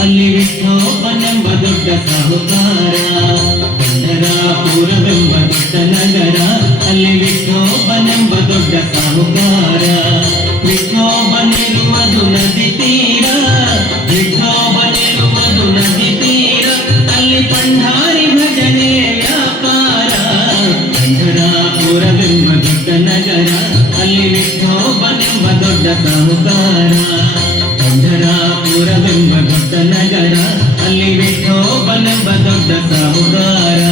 ಅಲ್ಲಿ ವಿಠೋಬನೆಂಬ ದೊಡ್ಡ ಸಾಹುಕಾರ. ಪಂಢರಾಪುರವೆಂಬ ದೊಡ್ಡ ನಗರ, ಅಲ್ಲಿ ವಿಠೋಬನೆಂಬ ದೊಡ್ಡ ಸಾಹುಕಾರ. ವಿಠೋಬನಿರುವುದು ನದಿ ತೀರ, ವಿಠೋಬನಿರುವುದು ನದಿ ತೀರ, ಅಲ್ಲಿ ಪಂಢಾರಿ ಭಜನೆ ವ್ಯಾಪಾರ. ಪಂಢರಾಪುರವೆಂಬ ದೊಡ್ಡ ನಗರ, ಅಲ್ಲಿ ವಿಠೋಬನೆಂಬ ದೊಡ್ಡ ಸಾಹುಕಾರ. ಪಂಢರಾಪುರವೆಂಬ ದೊಡ್ಡ ನಗರ, ಅಲ್ಲಿ ವಿಠೋಬನೆಂಬ ದೊಡ್ಡ ಸಾಹುಕಾರ.